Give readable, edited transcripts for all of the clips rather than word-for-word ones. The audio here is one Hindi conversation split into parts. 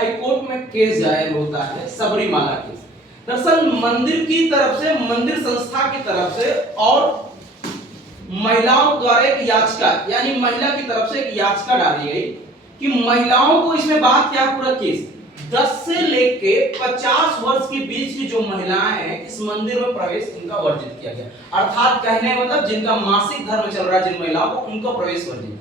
हाई कोर्ट में केस दायर होता है, सबरीमाला केस। दरअसल मंदिर की तरफ से, मंदिर संस्था की तरफ से और महिलाओं द्वारा एक याचिका, यानी महिला की तरफ से एक याचिका डाली गई कि महिलाओं को, इसमें बात क्या, पूरा केस 10 से लेके 50 वर्ष के बीच की जो महिलाएं हैं इस मंदिर में प्रवेश इनका वर्जित किया गया। अर्थात कहने मतलब जिनका मासिक धर्म चल रहा है, जिन महिलाओं को, उनको प्रवेश वर्जित।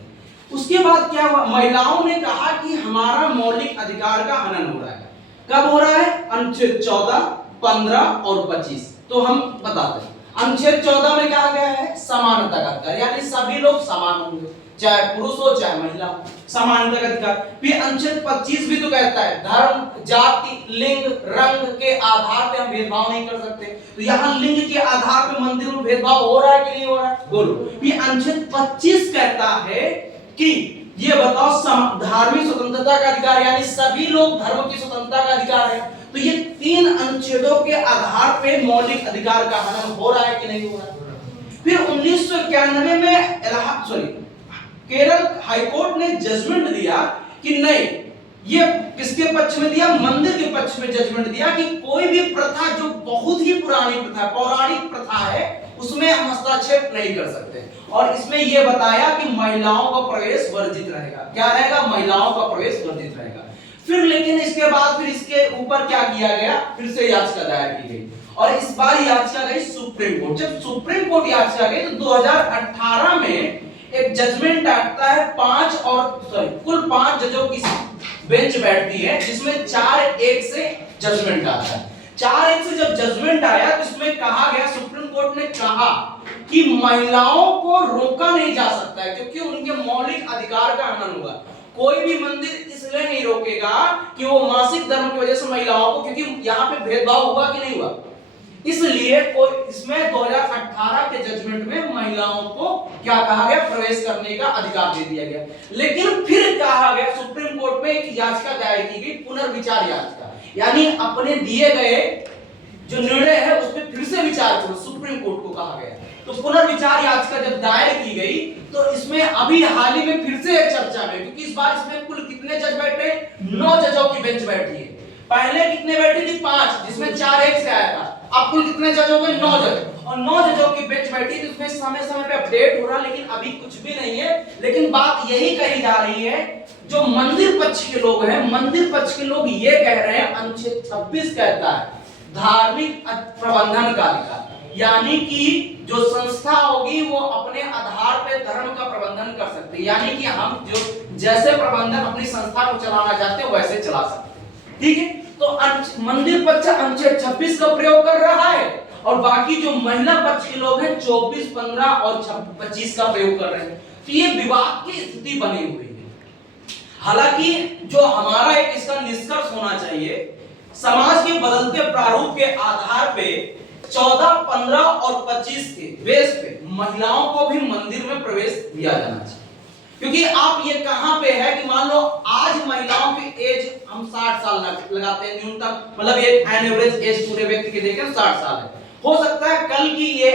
उसके बाद क्या हुआ, महिलाओं ने कहा कि हमारा मौलिक अधिकार का हनन हो रहा है। कब हो रहा है? अनुच्छेद 14, 15 और 25। तो हम बताते हैं। अनुच्छेद 14 में कहा गया है समानता का अधिकार, यानी सभी लोग समान होंगे, चाहे पुरुष हो चाहे महिला हो, समानता का अधिकार। फिर अनुच्छेद 25 भी तो कहता है धर्म, जाति, लिंग, रंग के आधार पे हम भेदभाव नहीं कर सकते। तो यहाँ लिंग के आधार पे मंदिर में भेदभाव हो रहा है कि नहीं हो रहा है? बोलो। फिर अनुच्छेद 25 कहता है कि ये बताओ धार्मिक स्वतंत्रता का अधिकार, यानी सभी लोग धर्म की स्वतंत्रता का अधिकार है। तो ये 3 अनुच्छेदों के आधार पे मौलिक अधिकार का हनन हो रहा है कि नहीं हो रहा है? फिर 1991 में केरल हाईकोर्ट ने जजमेंट दिया कि नहीं, ये किसके पक्ष में दिया? मंदिर के पक्ष में जजमेंट दिया कि कोई भी प्रथा जो बहुत ही पुरानी प्रथा, पौराणिक प्रथा है, उसमें हम हस्तक्षेप नहीं कर सकते। और इसमें यह बताया कि महिलाओं का प्रवेश वर्जित रहेगा। क्या रहेगा? महिलाओं का प्रवेश वर्जित रहेगा। फिर लेकिन इसके बाद फिर इसके ऊपर क्या किया गया? फिर से याचिका दायर की गई और इस बार याचिका गई सुप्रीम कोर्ट। जब सुप्रीम कोर्ट याचिका गई तो 2018 में एक जजमेंट आता है, कुल 5 जजों की बेंच बैठती है, जिसमें 4-1 से जजमेंट आता है। 4-1 से जब जजमेंट आया तो इसमें कहा गया, सुप्रीम कोर्ट ने कहा कि महिलाओं को रोका नहीं जा सकता है क्योंकि उनके मौलिक अधिकार का हनन हुआ। कोई भी मंदिर इसलिए नहीं रोकेगा कि वो मासिक धर्म की वजह से महिलाओं को, क्योंकि यहाँ पे भेदभाव हुआ कि नहीं हुआ, इसलिए कोई इसमें 2018 के जजमेंट में महिलाओं को क्या कहा गया? प्रवेश करने का अधिकार दे दिया गया। लेकिन फिर कहा गया, सुप्रीम कोर्ट में एक याचिका दायर की गई, पुनर्विचार याचिका, यानी अपने दिए गए जो निर्णय है उस पर फिर से विचार करो, सुप्रीम कोर्ट को कहा गया। तो पुनर्विचार याचिका जब दायर की गई तो इसमें अभी हाल ही में फिर से एक चर्चा में, क्योंकि इस बार इसमें कुल कितने जज बैठे? 9 जजों की बेंच बैठी है। पहले कितने बैठी थी? 5, जिसमें 4-1 से आया था। अब कुल कितने जज हो गए? 9 जज। और 9 जजों की बेंच बैठी, जिसमें समय समय पे अपडेट हो रहा, लेकिन अभी कुछ भी नहीं है। लेकिन बात यही कही जा रही है, जो मंदिर पक्ष के लोग हैं, मंदिर पक्ष के लोग ये कह रहे हैं, अनुच्छेद 26 कहता है धार्मिक प्रबंधन का अधिकार, यानी कि जो संस्था होगी वो अपने आधार पे धर्म का प्रबंधन कर सकती है, यानी कि हम जो जैसे प्रबंधन अपनी संस्था को चलाना चाहते हैं वैसे चला सकते हैं। ठीक है, तो मंदिर पक्ष अनुच्छेद 26 का प्रयोग कर रहा है और बाकी जो महिला पक्ष के लोग हैं 24, 15 और 25 का प्रयोग कर रहे हैं। तो ये विवाद की स्थिति बनी हुई है। हालांकि जो हमारा एक इसका निष्कर्ष होना चाहिए, समाज के बदलते प्रारूप के आधार पे 14, 15 और 25 के बेस पे महिलाओं को भी मंदिर में प्रवेश दिया जाना चाहिए। क्योंकि आप ये कहां पे है कि मान लो आज महिलाओं की एज हम 60 साल लगाते हैं न्यूनतम, मतलब एक एवरेज एज पूरे व्यक्ति के देखें 60 साल है। हो सकता है कल की ये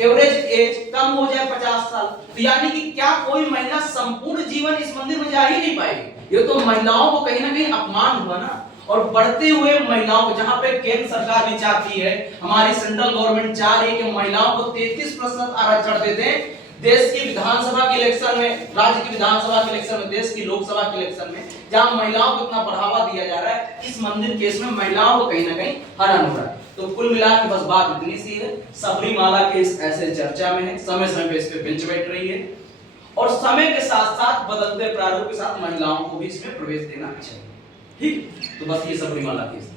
एवरेज एज कम हो जाए 50 साल। तो यानी कि क्या कोई महिला संपूर्ण जीवन इस मंदिर में जा ही नहीं पाएगी? ये तो महिलाओं को कहीं ना कहीं अपमान हुआ ना। और बढ़ते हुए महिलाओं को, जहां पे केंद्र सरकार भी चाहती है, हमारी सेंट्रल गवर्नमेंट चाह रही है कि महिलाओं को 33% आरक्षण दे दें देश की विधानसभा के इलेक्शन में, राज्य की विधानसभा के इलेक्शन में, देश की लोकसभा के इलेक्शन में, जहां महिलाओं को इतना बढ़ावा दिया जा रहा है, इस मंदिर केस में महिलाओं को कहीं ना कहीं हनन हो रहा है। तो कुल मिला के बस बात इतनी सी है, सबरीमाला केस ऐसे चर्चा में है, समय समय पे इस पे बेंच बैठ रही है और समय के साथ साथ बदलते प्रारूप के साथ महिलाओं को भी इसमें प्रवेश देना चाहिए। ठीक, तो बस ये सबरीमाला केस।